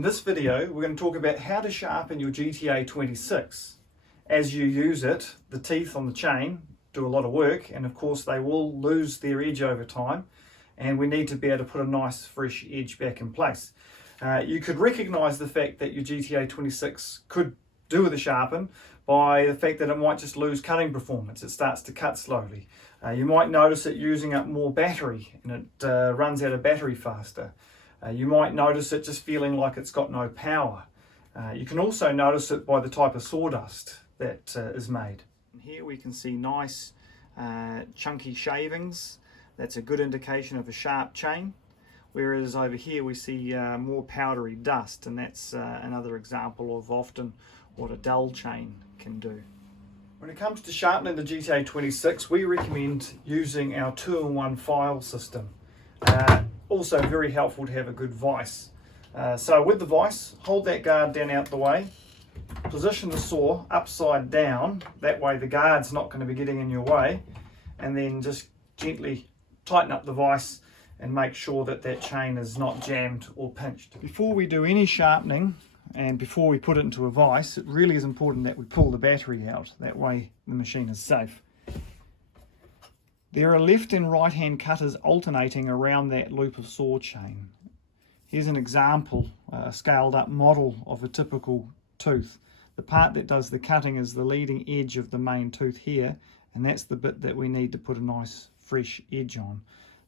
In this video, we're going to talk about how to sharpen your GTA 26. As you use it, the teeth on the chain do a lot of work, and of course they will lose their edge over time, and we need to be able to put a nice fresh edge back in place. You could recognize the fact that your GTA 26 could do with a sharpen by the fact that it might just lose cutting performance. It starts to cut slowly. You might notice it using up more battery, and it runs out of battery faster. You might notice it just feeling like it's got no power. You can also notice it by the type of sawdust that is made. Here we can see nice chunky shavings. That's a good indication of a sharp chain. Whereas over here we see more powdery dust, and that's another example of often what a dull chain can do. When it comes to sharpening the GTA 26, we recommend using our 2-in-1 file system. Also very helpful to have a good vise. So with the vise, hold that guard down out the way, position the saw upside down, that way the guard's not going to be getting in your way, and then just gently tighten up the vise and make sure that that chain is not jammed or pinched. Before we do any sharpening and before we put it into a vise, it really is important that we pull the battery out, that way the machine is safe. There are left and right hand cutters alternating around that loop of saw chain. Here's an example, a scaled up model of a typical tooth. The part that does the cutting is the leading edge of the main tooth here, and that's the bit that we need to put a nice fresh edge on.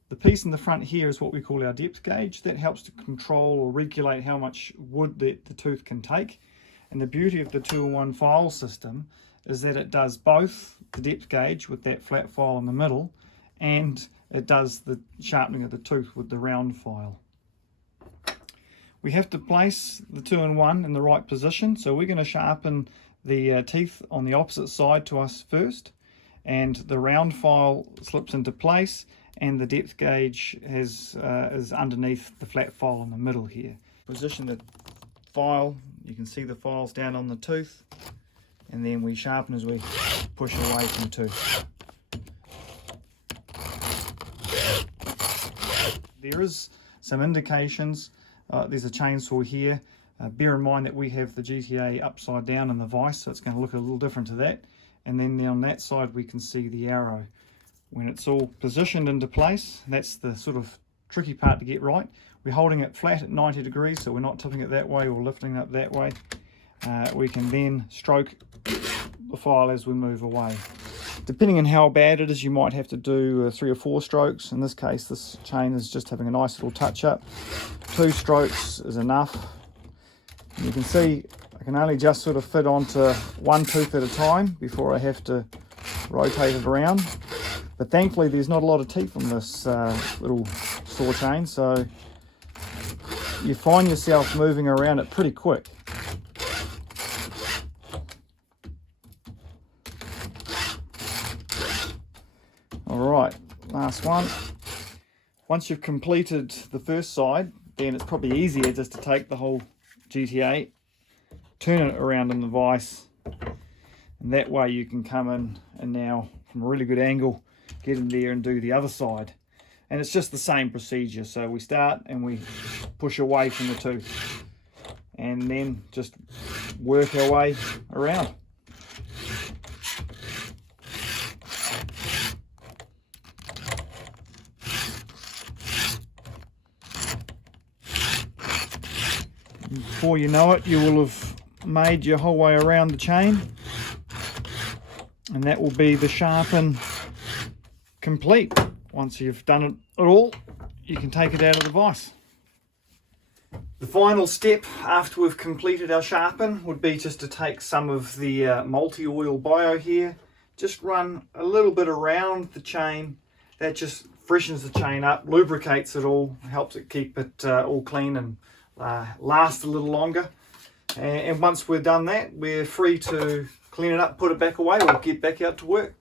The piece in the front here is what we call our depth gauge. That helps to control or regulate how much wood that the tooth can take. And the beauty of the 2-in-1 file system is that it does both the depth gauge with that flat file in the middle, and it does the sharpening of the tooth with the round file. We have to place the 2-in-1 in the right position, so we're going to sharpen the teeth on the opposite side to us first, and the round file slips into place, and the depth gauge is underneath the flat file in the middle here. Position the file, you can see the files down on the tooth, and then we sharpen as we push away from the tooth. There is some indications. There's a chainsaw here. Bear in mind that we have the GTA upside down in the vise, so it's going to look a little different to that. And then on that side we can see the arrow. When it's all positioned into place, that's the sort of tricky part to get right. We're holding it flat at 90 degrees, so we're not tipping it that way or lifting up that way. We can then stroke the file as we move away. Depending on how bad it is, you might have to do 3 or 4 strokes. In this case, this chain is just having a nice little touch up. 2 strokes is enough. And you can see I can only just sort of fit onto one tooth at a time before I have to rotate it around. But thankfully there's not a lot of teeth on this little saw chain, so you find yourself moving around it pretty quick. Alright, last one. Once you've completed the first side, then it's probably easier just to take the whole GTA, turn it around in the vise, and that way you can come in and now from a really good angle get in there and do the other side. And it's just the same procedure. So we start and we push away from the tooth and then just work our way around. Before you know it, you will have made your whole way around the chain, and that will be the sharpen complete. Once you've done it all, you can take it out of the vise. The final step after we've completed our sharpen would be just to take some of the multi-oil bio here, just run a little bit around the chain. That just freshens the chain up, lubricates it all, helps it keep it all clean and last a little longer. And once we've done that, we're free to clean it up, put it back away, or get back out to work.